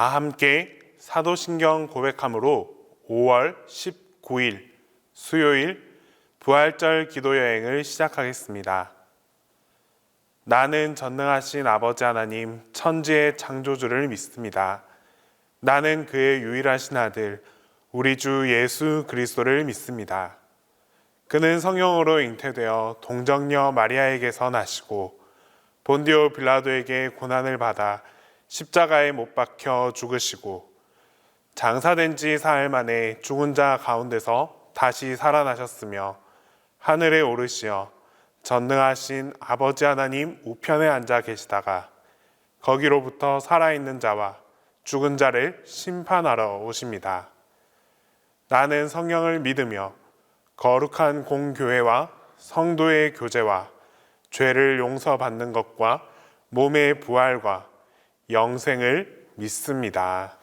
다 함께 사도신경 고백함으로 5월 19일 수요일 부활절 기도 여행을 시작하겠습니다. 나는 전능하신 아버지 하나님 천지의 창조주를 믿습니다. 나는 그의 유일하신 아들 우리 주 예수 그리스도를 믿습니다. 그는 성령으로 잉태되어 동정녀 마리아에게서 나시고 본디오 빌라도에게 고난을 받아 십자가에 못 박혀 죽으시고 장사된 지 사흘 만에 죽은 자 가운데서 다시 살아나셨으며 하늘에 오르시어 전능하신 아버지 하나님 우편에 앉아 계시다가 거기로부터 살아있는 자와 죽은 자를 심판하러 오십니다. 나는 성령을 믿으며 거룩한 공교회와 성도의 교제와 죄를 용서받는 것과 몸의 부활과 영생을 믿습니다.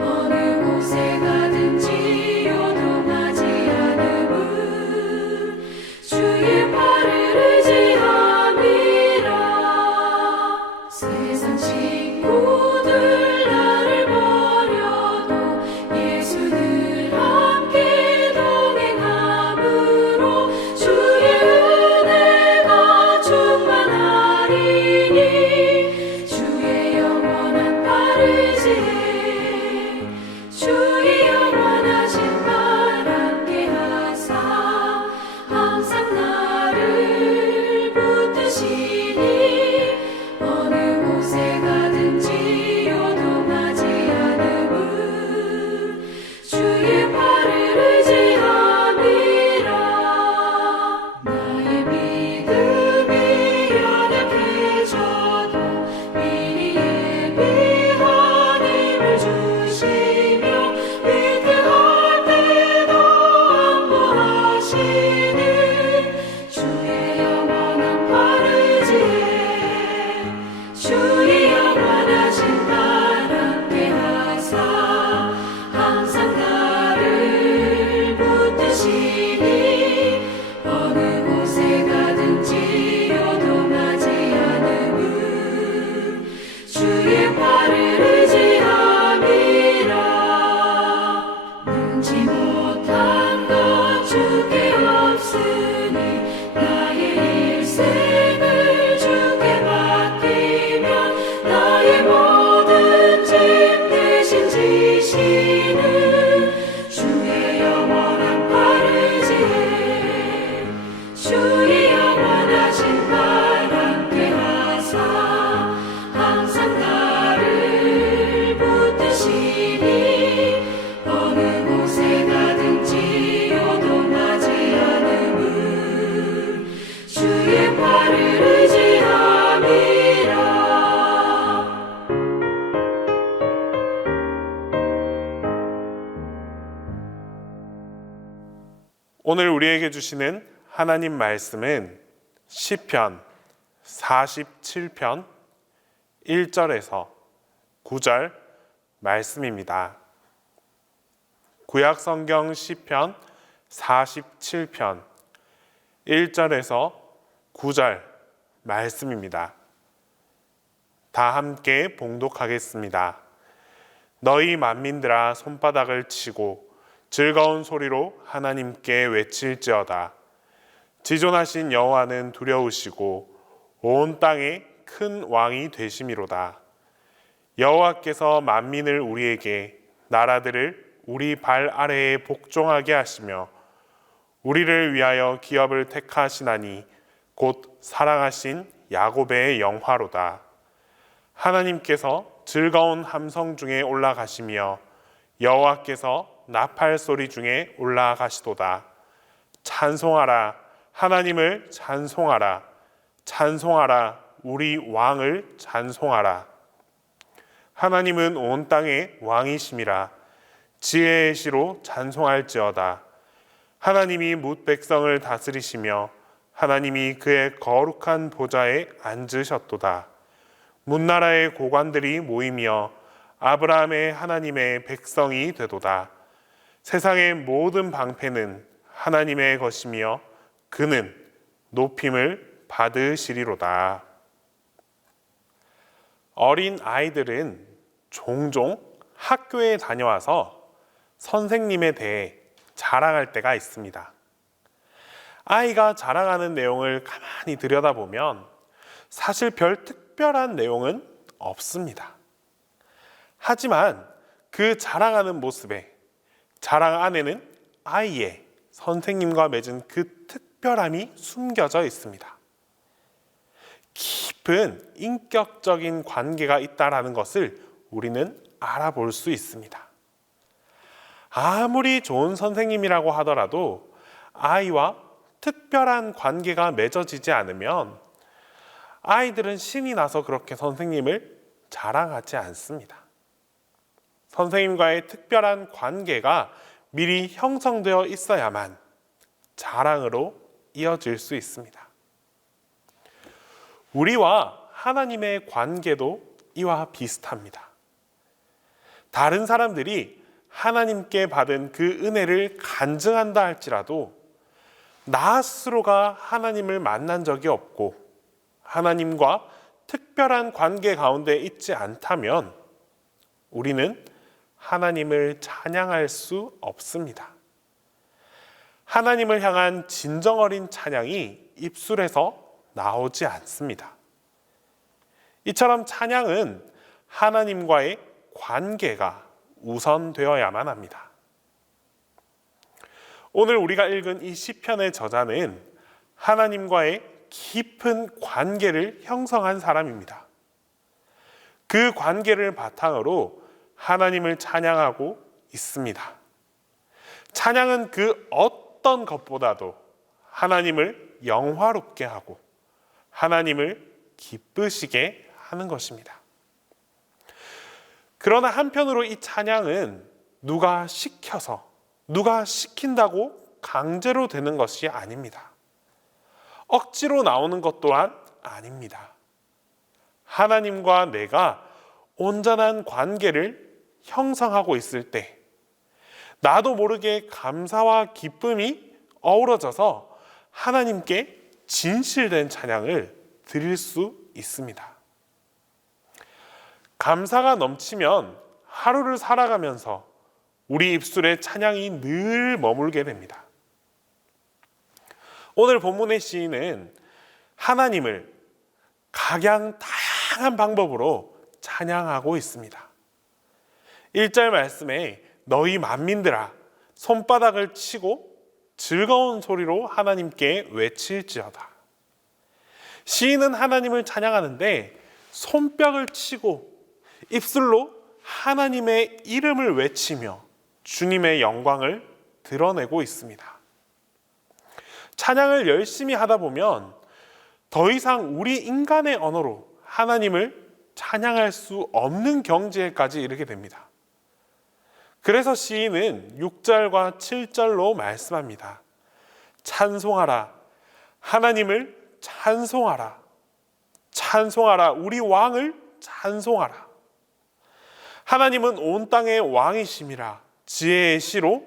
어느 곳에 가든지 요동하지 않아 못한 것 주께 없으니 나의 일생을 주께 맡기면 나의 모든 짐 대신 지시는 주의 영원한 팔을 지혜 주의 영원하신 팔 함께 하사 항상 나를 붙드시니 어느 곳에 가든지 요동하지 않음은 주의 팔을 의지함이라. 오늘 우리에게 주시는 하나님 말씀은 시편 47편 1절에서 9절 말씀입니다. 구약성경 시편 47편 1절에서 9절 말씀입니다. 다 함께 봉독하겠습니다. 너희 만민들아 손바닥을 치고 즐거운 소리로 하나님께 외칠지어다. 지존하신 여호와는 두려우시고 온 땅에 큰 왕이 되심이로다. 여호와께서 만민을 우리에게 나라들을 우리 발 아래에 복종하게 하시며 우리를 위하여 기업을 택하시나니 곧 사랑하신 야곱의 영화로다. 하나님께서 즐거운 함성 중에 올라가시며 여호와께서 나팔 소리 중에 올라가시도다. 찬송하라, 하나님을 찬송하라. 찬송하라, 우리 왕을 찬송하라. 하나님은 온 땅의 왕이심이라. 지혜의 시로 찬송할지어다. 하나님이 뭇 백성을 다스리시며 하나님이 그의 거룩한 보좌에 앉으셨도다. 문나라의 고관들이 모이며 아브라함의 하나님의 백성이 되도다. 세상의 모든 방패는 하나님의 것이며 그는 높임을 받으시리로다. 어린 아이들은 종종 학교에 다녀와서 선생님에 대해 자랑할 때가 있습니다. 아이가 자랑하는 내용을 가만히 들여다보면 사실 별 특별한 내용은 없습니다. 하지만 그 자랑하는 모습에 자랑 안에는 아이의 선생님과 맺은 그 특별함이 숨겨져 있습니다. 깊은 인격적인 관계가 있다는 것을 우리는 알아볼 수 있습니다. 아무리 좋은 선생님이라고 하더라도 아이와 특별한 관계가 맺어지지 않으면 아이들은 신이 나서 그렇게 선생님을 자랑하지 않습니다. 선생님과의 특별한 관계가 미리 형성되어 있어야만 자랑으로 이어질 수 있습니다. 우리와 하나님의 관계도 이와 비슷합니다. 다른 사람들이 하나님께 받은 그 은혜를 간증한다 할지라도 나 스스로가 하나님을 만난 적이 없고 하나님과 특별한 관계 가운데 있지 않다면 우리는 하나님을 찬양할 수 없습니다. 하나님을 향한 진정 어린 찬양이 입술에서 나오지 않습니다. 이처럼 찬양은 하나님과의 관계가 우선되어야만 합니다. 오늘 우리가 읽은 이 시편의 저자는 하나님과의 깊은 관계를 형성한 사람입니다. 그 관계를 바탕으로 하나님을 찬양하고 있습니다. 찬양은 그 어떤 것보다도 하나님을 영화롭게 하고 하나님을 기쁘시게 하는 것입니다. 그러나 한편으로 이 찬양은 누가 시켜서, 누가 시킨다고 강제로 되는 것이 아닙니다. 억지로 나오는 것 또한 아닙니다. 하나님과 내가 온전한 관계를 형성하고 있을 때 나도 모르게 감사와 기쁨이 어우러져서 하나님께 진실된 찬양을 드릴 수 있습니다. 감사가 넘치면 하루를 살아가면서 우리 입술에 찬양이 늘 머물게 됩니다. 오늘 본문의 시인은 하나님을 각양 다양한 방법으로 찬양하고 있습니다. 1절 말씀에 너희 만민들아 손바닥을 치고 즐거운 소리로 하나님께 외칠지어다. 시인은 하나님을 찬양하는데 손뼉을 치고 입술로 하나님의 이름을 외치며 주님의 영광을 드러내고 있습니다. 찬양을 열심히 하다 보면 더 이상 우리 인간의 언어로 하나님을 찬양할 수 없는 경지에까지 이르게 됩니다. 그래서 시인은 6절과 7절로 말씀합니다. 찬송하라, 하나님을 찬송하라, 찬송하라, 우리 왕을 찬송하라. 하나님은 온 땅의 왕이심이라 지혜의 시로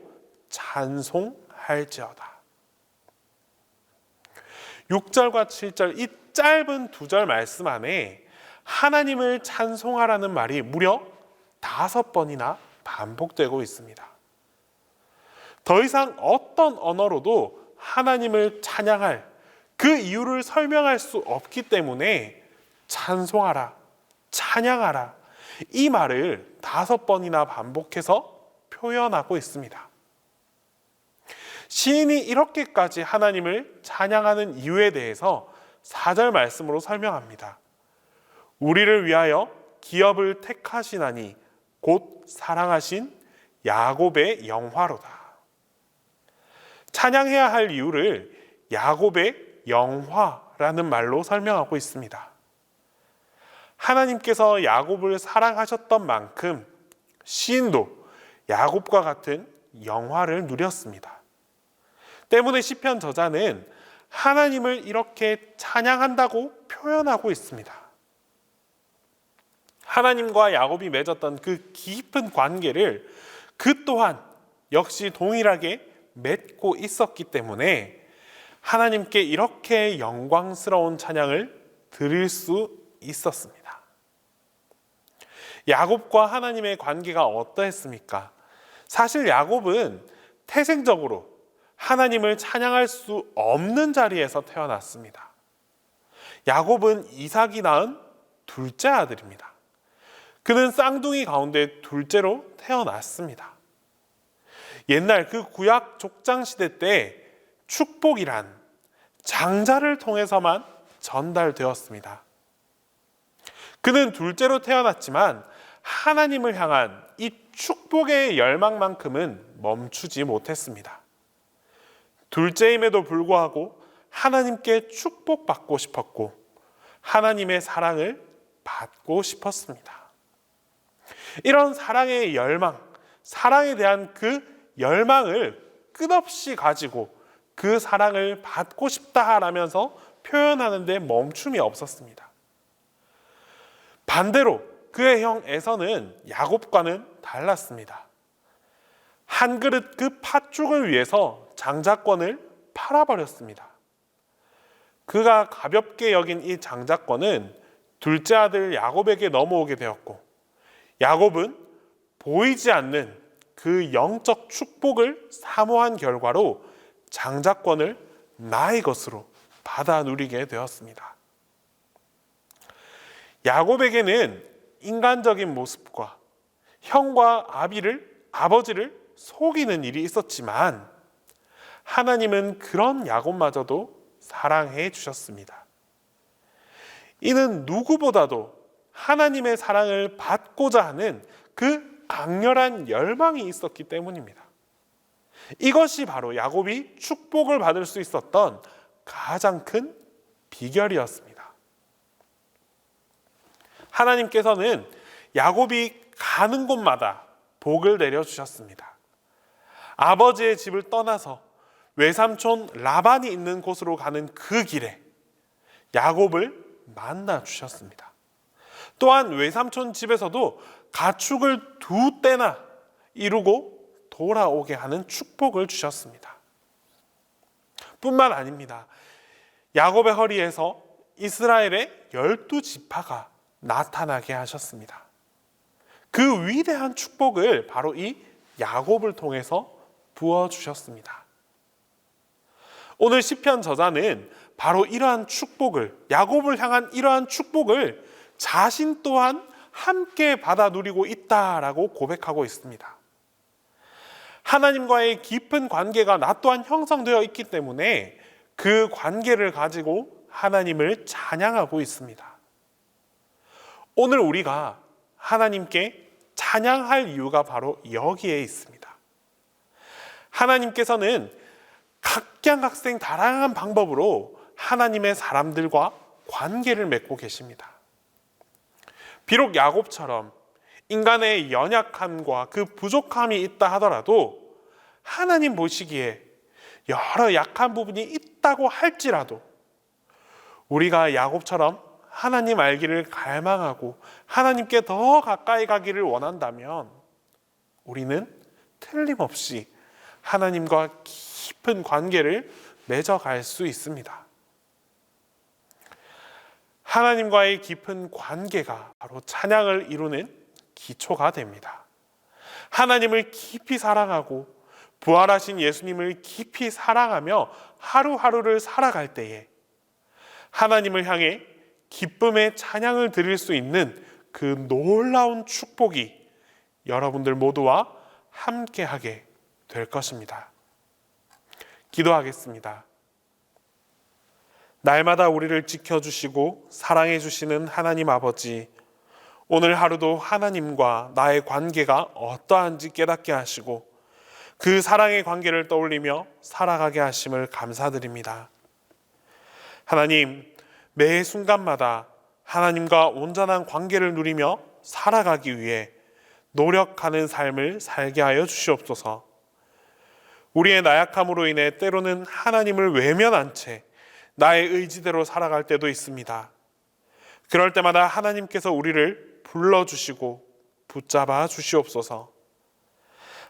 찬송할지어다. 6절과 7절 이 짧은 2절 말씀 안에 하나님을 찬송하라는 말이 무려 5번이나 반복되고 있습니다. 더 이상 어떤 언어로도 하나님을 찬양할 그 이유를 설명할 수 없기 때문에 찬송하라, 찬양하라 이 말을 5번이나 반복해서 표현하고 있습니다. 시인이 이렇게까지 하나님을 찬양하는 이유에 대해서 4절 말씀으로 설명합니다. 우리를 위하여 기업을 택하시나니 곧 사랑하신 야곱의 영화로다. 찬양해야 할 이유를 야곱의 영화라는 말로 설명하고 있습니다. 하나님께서 야곱을 사랑하셨던 만큼 시인도 야곱과 같은 영화를 누렸습니다. 때문에 시편 저자는 하나님을 이렇게 찬양한다고 표현하고 있습니다. 하나님과 야곱이 맺었던 그 깊은 관계를 그 또한 역시 동일하게 맺고 있었기 때문에 하나님께 이렇게 영광스러운 찬양을 드릴 수 있었습니다. 야곱과 하나님의 관계가 어떠했습니까? 사실 야곱은 태생적으로 하나님을 찬양할 수 없는 자리에서 태어났습니다. 야곱은 이삭이 낳은 둘째 아들입니다. 그는 쌍둥이 가운데 둘째로 태어났습니다. 옛날 그 구약 족장시대 때 축복이란 장자를 통해서만 전달되었습니다. 그는 둘째로 태어났지만 하나님을 향한 이 축복의 열망만큼은 멈추지 못했습니다. 둘째임에도 불구하고 하나님께 축복받고 싶었고 하나님의 사랑을 받고 싶었습니다. 이런 사랑의 열망, 사랑에 대한 그 열망을 끝없이 가지고 그 사랑을 받고 싶다라면서 표현하는 데 멈춤이 없었습니다. 반대로 그의 형 에서는 야곱과는 달랐습니다. 한 그릇 그 팥죽을 위해서 장자권을 팔아버렸습니다. 그가 가볍게 여긴 이 장자권은 둘째 아들 야곱에게 넘어오게 되었고 야곱은 보이지 않는 그 영적 축복을 사모한 결과로 장자권을 나의 것으로 받아 누리게 되었습니다. 야곱에게는 인간적인 모습과 형과 아버지를 속이는 일이 있었지만 하나님은 그런 야곱마저도 사랑해 주셨습니다. 이는 누구보다도 하나님의 사랑을 받고자 하는 그 강렬한 열망이 있었기 때문입니다. 이것이 바로 야곱이 축복을 받을 수 있었던 가장 큰 비결이었습니다. 하나님께서는 야곱이 가는 곳마다 복을 내려주셨습니다. 아버지의 집을 떠나서 외삼촌 라반이 있는 곳으로 가는 그 길에 야곱을 만나 주셨습니다. 또한 외삼촌 집에서도 가축을 2떼나 이루고 돌아오게 하는 축복을 주셨습니다. 뿐만 아닙니다. 야곱의 허리에서 이스라엘의 12지파가 나타나게 하셨습니다. 그 위대한 축복을 바로 이 야곱을 통해서 부어주셨습니다. 오늘 시편 저자는 바로 이러한 축복을, 야곱을 향한 이러한 축복을 자신 또한 함께 받아 누리고 있다라고 고백하고 있습니다. 하나님과의 깊은 관계가 나 또한 형성되어 있기 때문에 그 관계를 가지고 하나님을 찬양하고 있습니다. 오늘 우리가 하나님께 찬양할 이유가 바로 여기에 있습니다. 하나님께서는 각양각색 다양한 방법으로 하나님의 사람들과 관계를 맺고 계십니다. 비록 야곱처럼 인간의 연약함과 그 부족함이 있다 하더라도 하나님 보시기에 여러 약한 부분이 있다고 할지라도 우리가 야곱처럼 하나님 알기를 갈망하고 하나님께 더 가까이 가기를 원한다면 우리는 틀림없이 하나님과 깊은 관계를 맺어갈 수 있습니다. 하나님과의 깊은 관계가 바로 찬양을 이루는 기초가 됩니다. 하나님을 깊이 사랑하고 부활하신 예수님을 깊이 사랑하며 하루하루를 살아갈 때에 하나님을 향해 기쁨의 찬양을 드릴 수 있는 그 놀라운 축복이 여러분들 모두와 함께하게 될 것입니다. 기도하겠습니다. 날마다 우리를 지켜주시고 사랑해 주시는 하나님 아버지, 오늘 하루도 하나님과 나의 관계가 어떠한지 깨닫게 하시고 그 사랑의 관계를 떠올리며 살아가게 하심을 감사드립니다. 하나님, 매 순간마다 하나님과 온전한 관계를 누리며 살아가기 위해 노력하는 삶을 살게 하여 주시옵소서. 우리의 나약함으로 인해 때로는 하나님을 외면한 채 나의 의지대로 살아갈 때도 있습니다. 그럴 때마다 하나님께서 우리를 불러주시고 붙잡아 주시옵소서.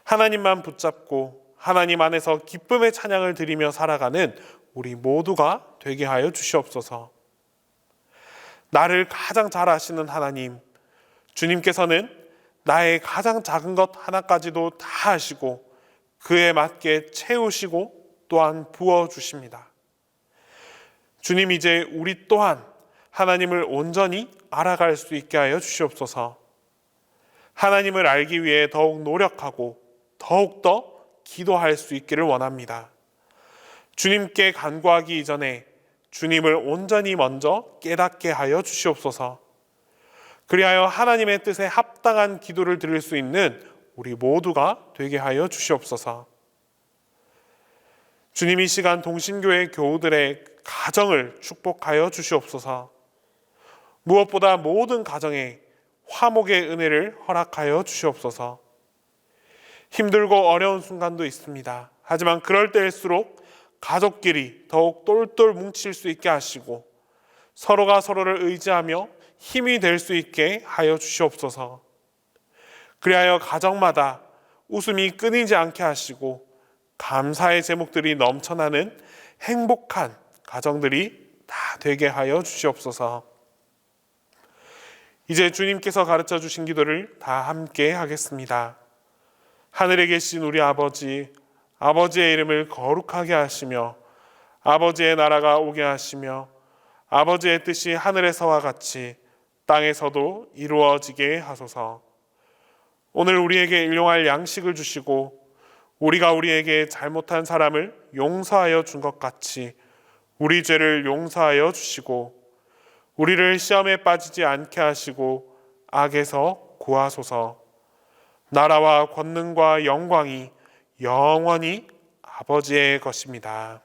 하나님만 붙잡고 하나님 안에서 기쁨의 찬양을 드리며 살아가는 우리 모두가 되게 하여 주시옵소서. 나를 가장 잘 아시는 하나님, 주님께서는 나의 가장 작은 것 하나까지도 다 아시고 그에 맞게 채우시고 또한 부어주십니다. 주님, 이제 우리 또한 하나님을 온전히 알아갈 수 있게 하여 주시옵소서. 하나님을 알기 위해 더욱 노력하고 더욱더 기도할 수 있기를 원합니다. 주님께 간구하기 이전에 주님을 온전히 먼저 깨닫게 하여 주시옵소서. 그리하여 하나님의 뜻에 합당한 기도를 드릴 수 있는 우리 모두가 되게 하여 주시옵소서. 주님, 이 시간 동신교회 교우들의 가정을 축복하여 주시옵소서. 무엇보다 모든 가정에 화목의 은혜를 허락하여 주시옵소서. 힘들고 어려운 순간도 있습니다. 하지만 그럴 때일수록 가족끼리 더욱 똘똘 뭉칠 수 있게 하시고 서로가 서로를 의지하며 힘이 될 수 있게 하여 주시옵소서. 그리하여 가정마다 웃음이 끊이지 않게 하시고 감사의 제목들이 넘쳐나는 행복한 가정들이 다 되게 하여 주시옵소서. 이제 주님께서 가르쳐 주신 기도를 다 함께 하겠습니다. 하늘에 계신 우리 아버지, 아버지의 이름을 거룩하게 하시며 아버지의 나라가 오게 하시며 아버지의 뜻이 하늘에서와 같이 땅에서도 이루어지게 하소서. 오늘 우리에게 일용할 양식을 주시고 우리가 우리에게 잘못한 사람을 용서하여 준 것 같이 우리 죄를 용서하여 주시고 우리를 시험에 빠지지 않게 하시고 악에서 구하소서. 나라와 권능과 영광이 영원히 아버지의 것입니다.